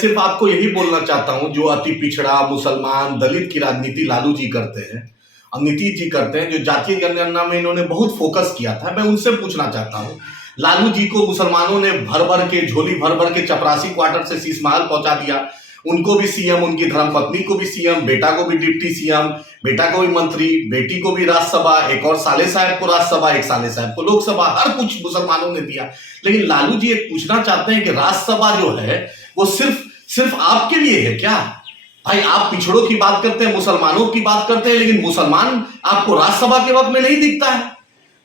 सिर्फ आपको यही बोलना चाहता हूं, जो अति पिछड़ा मुसलमान दलित की राजनीति लालू जी करते हैं और नीतीश जी करते हैं, जो जातीय जनगणना में इन्होंने बहुत फोकस किया था, मैं उनसे पूछना चाहता हूं। लालू जी को मुसलमानों ने भर भर के झोली भर भर के चपरासी क्वार्टर से शीश महल पहुंचा दिया। उनको भी सीएम, उनकी धर्मपत्नी को भी सीएम, बेटा को भी डिप्टी सीएम, बेटा को भी मंत्री, बेटी को भी राज्यसभा, एक और साले साहब को राज्यसभा, एक साले साहब को लोकसभा, हर कुछ मुसलमानों ने दिया। लेकिन लालू जी एक पूछना चाहते हैं कि राज्यसभा जो है वो सिर्फ आपके लिए है क्या? भाई आप पिछड़ों की बात करते हैं, मुसलमानों की बात करते हैं, लेकिन मुसलमान आपको राज्यसभा के वक्त में नहीं दिखता है।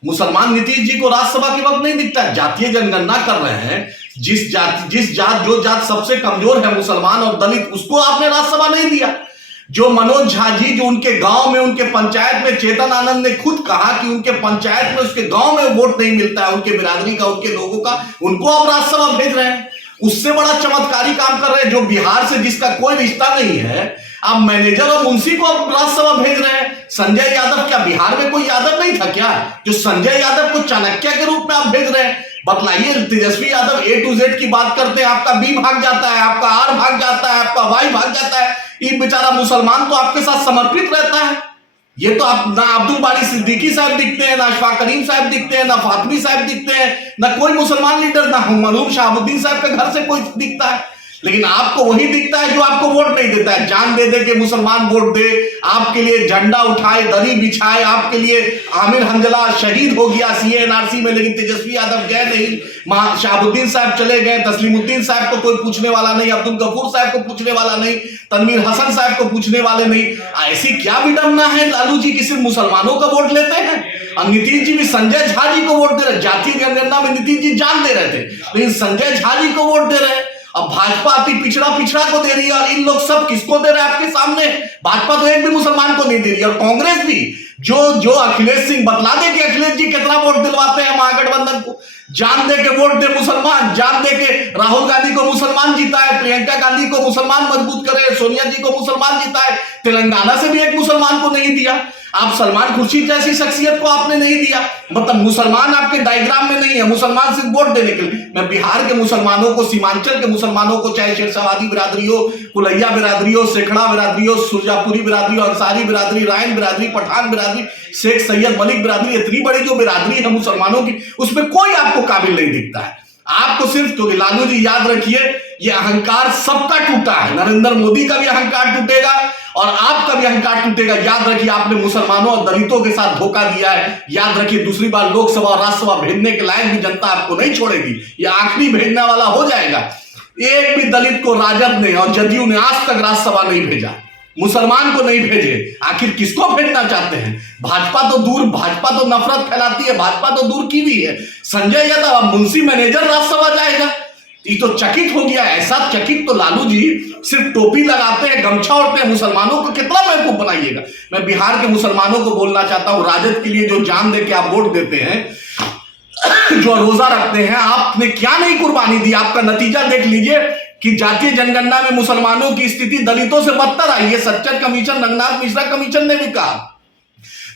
मुसलमान नीतीश जी को राज्यसभा के वक्त नहीं दिखता है। जातीय जनगणना कर रहे हैं, जिस जात सबसे कमजोर है मुसलमान और दलित, उसको आपने राज्यसभा नहीं दिया। जो मनोज झा जी, जो उनके गांव में, उनके पंचायत में, चेतन आनंद ने खुद कहा कि उनके पंचायत में, उसके गांव में वोट नहीं मिलता है उनके बिरादरी का, उनके लोगों का, उनको आप राज्यसभा भेज रहे हैं। उससे बड़ा चमत्कारी काम कर रहे हैं, जो बिहार से जिसका कोई रिश्ता नहीं है, आप मैनेजर और मुंशी को आप राज्यसभा भेज रहे हैं। संजय यादव, क्या बिहार में कोई यादव नहीं था क्या, जो संजय यादव को चाणक्य के रूप में आप भेज रहे हैं? बतलाइए। Tejashwi Yadav A to Z की बात करते हैं, आपका B भाग जाता है, आपका R भाग जाता है, आपका Y भाग जाता है। ये बेचारा मुसलमान तो आपके साथ समर्पित रहता है। ये तो आप ना अब्दुल बारी सिद्दीकी साहब दिखते हैं, ना अशफाक करीम साहब दिखते हैं, ना फातमी साहब दिखते हैं, ना कोई मुसलमान लीडर, ना मरहूम शहाबुद्दीन साहब के घर से कोई दिखता है। लेकिन आपको वही दिखता है जो आपको वोट नहीं देता है। जान दे दे के मुसलमान वोट दे, आपके लिए झंडा उठाए, दरी बिछाए, आपके लिए आमिर हमजला शहीद हो गया CA NRC में, लेकिन तेजस्वी यादव गए नहीं। शहाबुद्दीन साहब चले गए, तस्लीमुद्दीन साहब को कोई पूछने वाला नहीं, अब्दुल गफूर साहब को पूछने वाला नहीं, तनवीर हसन साहब को पूछने वाले नहीं। ऐसी क्या विडंबना है लालू जी की सिर्फ मुसलमानों का वोट लेते हैं? और नीतीश जी भी संजय झा जी को वोट दे रहे। जातीय जनगणना में नीतीश जी जान दे रहे थे, लेकिन संजय झा जी को वोट दे रहे हैं। अब भाजपा अति पिछड़ा को दे रही है, और इन लोग सब किसको दे रहे हैं आपके सामने? भाजपा तो एक भी मुसलमान को नहीं दे रही, और कांग्रेस भी जो अखिलेश सिंह, बतला दे कि अखिलेश जी कितना वोट दिलवाते हैं महागठबंधन को। जान दे के वोट दे मुसलमान, जान दे के राहुल गांधी को मुसलमान जीता है, प्रियंका गांधी को मुसलमान मजबूत करे, सोनिया जी को मुसलमान जीता है, तेलंगाना से भी एक मुसलमान को नहीं दिया। आप सलमान खुर्शीद जैसी शख्सियत को आपने नहीं दिया। मतलब मुसलमान आपके डायग्राम में नहीं है, मुसलमान सिर्फ वोट देने के लिए। मैं बिहार के मुसलमानों को, सीमांचल के मुसलमानों को, चाहे शेरशाबादी बिरादरी हो, कुलैया बिरादरी हो, सेखड़ा बिरादरी हो, सुरजापुरी बिरादरी हो, अंसारी बिरादरी, रायन बिरादरी, पठान बिरादरी, शेख सैयद मलिक बिरादरी, इतनी बड़ी जो बिरादरी है मुसलमानों की, उसमें कोई आपको काबिल नहीं दिखता है। आपको सिर्फ, क्योंकि लालू जी याद रखिए, ये अहंकार सबका टूटा है। नरेंद्र मोदी का भी अहंकार टूटेगा और आपका भी अहंकार टूटेगा। याद रखिए, आपने मुसलमानों और दलितों के साथ धोखा दिया है। याद रखिए, दूसरी बार लोकसभा और राज्यसभा भेजने के लायक भी जनता आपको नहीं छोड़ेगी। ये आखिरी भेजने वाला हो जाएगा। एक भी दलित को राजद ने और जदयू ने आज तक राज्यसभा नहीं भेजा, मुसलमान को नहीं भेजे। आखिर किसको भेजना चाहते हैं? भाजपा तो दूर, भाजपा तो नफरत फैलाती है, भाजपा तो दूर की भी है। संजय यादव अब मुंशी मैनेजर राज्यसभा जाएगा, ये तो चकित हो गया। ऐसा चकित तो लालू जी सिर्फ टोपी लगाते हैं, गमछा ओढ़ते हैं, मुसलमानों को कितना बेवकूफ बनाइएगा। मैं बिहार के मुसलमानों को बोलना चाहता हूं, राजद के लिए जो जान दे के आप वोट देते हैं, जो रोजा रखते हैं, आपने क्या नहीं कुर्बानी दी। आपका नतीजा देख लीजिए कि जातीय जनगणना में मुसलमानों की स्थिति दलितों से बदतर आई है। सच्चर कमीशन, रंगनाथ मिश्रा कमीशन ने भी कहा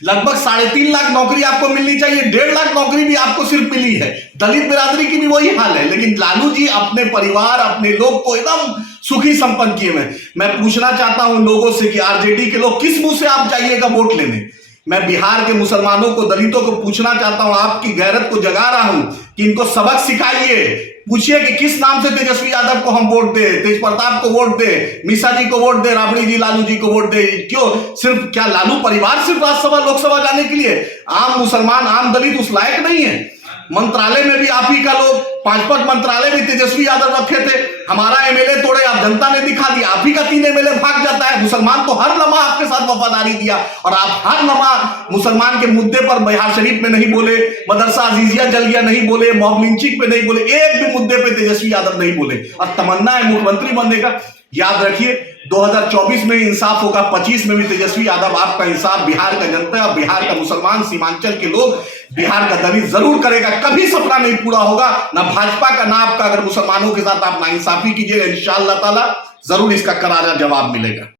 लगभग 3.5 लाख नौकरी आपको मिलनी चाहिए, 1.5 लाख नौकरी भी आपको सिर्फ मिली है। दलित बिरादरी की भी वही हाल है। लेकिन लालू जी अपने परिवार, अपने लोग को एकदम सुखी संपन्न किए हुए। मैं पूछना चाहता हूं लोगों से कि आरजेडी के लोग किस मुंह से आप जाइएगा वोट लेने? मैं बिहार के मुसलमानों को, दलितों को पूछना चाहता हूं, आपकी गैरत को जगा रहा हूं कि इनको सबक सिखाइए। पूछिए कि किस नाम से तेजस्वी यादव को हम वोट दे, तेज प्रताप को वोट दे, मिश्रा जी को वोट दे, राबड़ी जी लालू जी को वोट दे। क्यों? सिर्फ क्या लालू परिवार सिर्फ राज्यसभा लोकसभा जाने के लिए? आम मुसलमान, आम दलित उस लायक नहीं है। मंत्रालय में भी आप ही का लोग, 5 मंत्रालय भी तेजस्वी यादव रखे थे। हमारा MLA तोड़े, आप जनता ने दिखा दिया। आप ही का 3 MLA भाग जाता है। मुसलमान तो हर लम्हा आपके साथ वफादारी दिया, और आप हर लम्हा मुसलमान के मुद्दे पर बिहार शरीफ में नहीं बोले, मदरसा अजीजिया जल गया नहीं बोले, मॉब लिंचिंग पे नहीं बोले, एक भी मुद्दे पे तेजस्वी यादव नहीं बोले। और तमन्ना है मुख्यमंत्री बनने का। याद रखिए, 2024 में इंसाफ होगा, 25 में भी तेजस्वी यादव आपका इंसाफ बिहार का जनता और बिहार का मुसलमान, सीमांचल के लोग, बिहार का दलित जरूर करेगा। कभी सपना नहीं पूरा होगा, ना भाजपा का ना आपका। अगर मुसलमानों के साथ आप नाइंसाफी कीजिएगा, इंशाअल्लाह ताला जरूर इसका करारा जवाब मिलेगा।